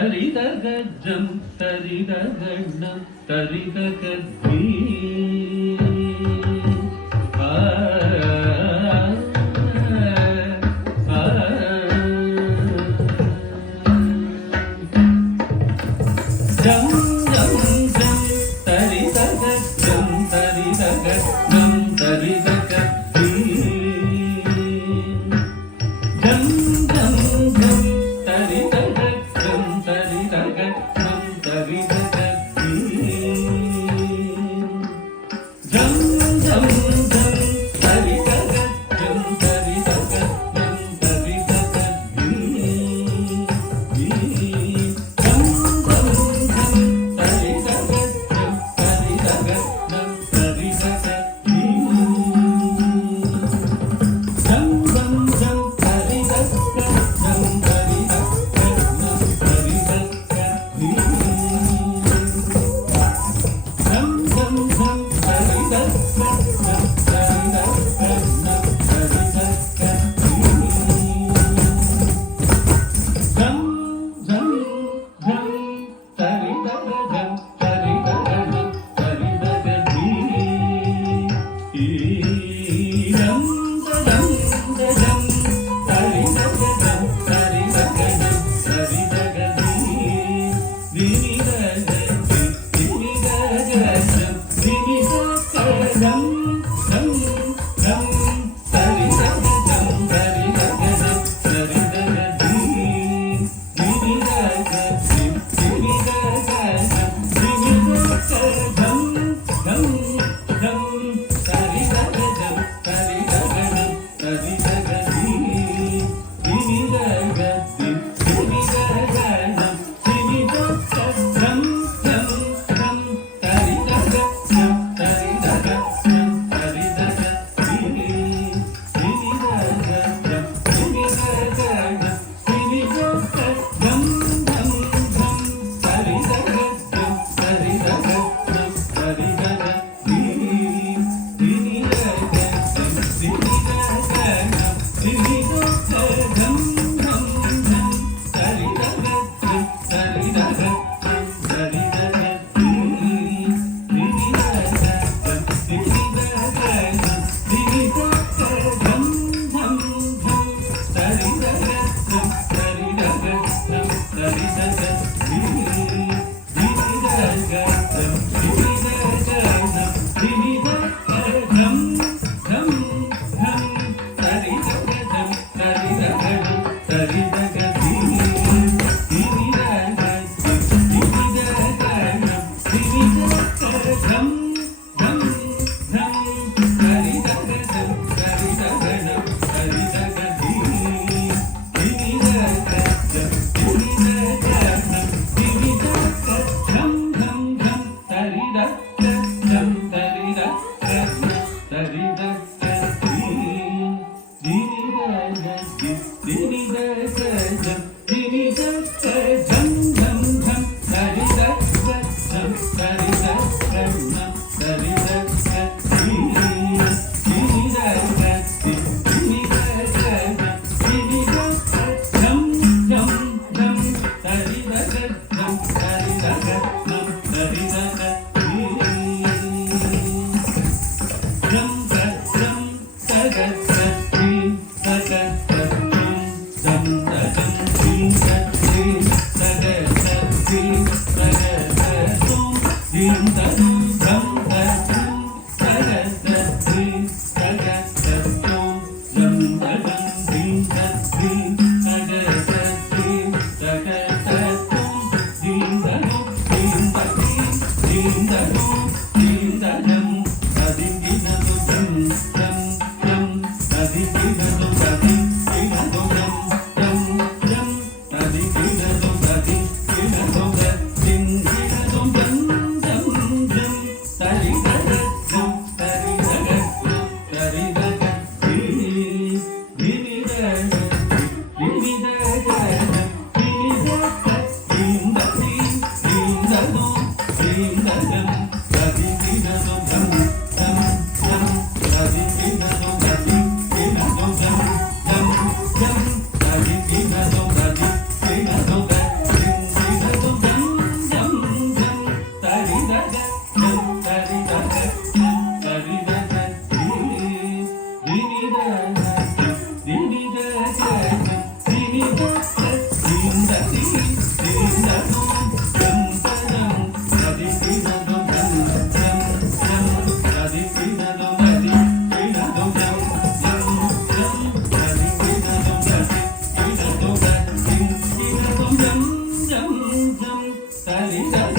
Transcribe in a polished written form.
தரிதகஜம் தரிதகண்ணம் தரிதகத்தீ ஜம் ஜம் ஜம் தரிதகஜம் தரிதகண்ணம் தரிதகத்தீ ஜம் ஜம் ஜம் தரிதகஜம் தரிதகண்ணம் தரிதகத்தீ ஜம் ஜம் ஜம் தரிதகஜம் தரிதகண்ணம் தரிதகத்தீ ஜம் ஜம் ஜம் தரிதகஜம் தரிதகண்ணம் தரிதகத்தீ ஜம் ஜம் ஜம் தரிதகஜம் தரிதகண்ணம் தரிதகத்தீ ஜம் ஜம் ஜம் தரிதகஜம் தரிதகண்ணம் தரிதகத்தீ ஜம் ஜம் ஜம் தரிதகஜம் தரிதகண்ணம் தரிதகத்தீ ஈரம் தடம் தடம் தரிதகஜம் தரிதகண்ணம் தரிதகத்தீ தினிதகஜம் தினிதகஜம் தினிதகஜம் ஜம் ஜம் தரிதகஜம் தரிதகண்ணம் தரிதகத்தீ தினிதகஜம் தினிதகஜம் தினிதகஜம் ஜம் ஜம் தரிதகஜம் தரிதகண்ணம் தரிதகத்தீ தினிதகஜம் தினிதகஜம் தினிதகஜம் ஜம் ஜம் தரிதகஜம் தரிதகண்ணம் தரிதகத்தீ தினிதகஜம் தினிதகஜம் தினிதகஜம் ஜம் ஜம் தரிதகஜம் தரிதகண்ணம் தரிதகத்தீ தினிதகஜம் தினிதகஜம் தினிதகஜம் ஜம் ஜம் தரிதகஜம் தரிதகண்ணம் தரிதகத்தீ தினிதகஜம் தினிதகஜம் தினிதகஜம் ஜம் ஜம் தரிதகஜம் தரிதகண்ணம் தரிதகத்தீ தினிதகஜம் தினிதகஜம் தினிதகஜம் ஜம் ஜம் தரிதகஜம் தரிதகண்ணம் தரிதகத்தீ தினிதகஜம் தினிதகஜம் தினிதகஜம் ஜம் ஜம் தரிதகஜம் தரிதகண்ணம் தரிதகத்தீ தினிதகஜம் தினிதகஜம் தினிதகஜம் ஜம் ஜம் தரிதகஜம் தரிதகண்ணம் தரிதகத்தீ தினிதகஜம் தினிதகஜம் தினிதகஜம் ஜம் ஜம் தரிதகஜம் தரிதகண்ணம் தரிதகத்தீ தினிதகஜம் தினிதகஜம் தினிதகஜம் ஜம் ஜம் தரிதகஜம் தரிதகண்ணம் தரிதகத்தீ ஜம் ஜம் தகத்தீ தகத்தம் ஜம் தகம் தீ தகத்தீ தகத்தம் ஜம் தகம் ஜம் தகம் தகத்தீ தகத்தம் ஜம் தகம் தீ தகத்தீ தகத்தம் ஜம் தகம் தீ தகம் தீந்தகம் ததிங்கினது ஜம் ஜம் ஜம் ததிங்கினது ததிங்கினது ஜம் ஜம் ஜம் ஜம் ஜம் ஜம் சரிதா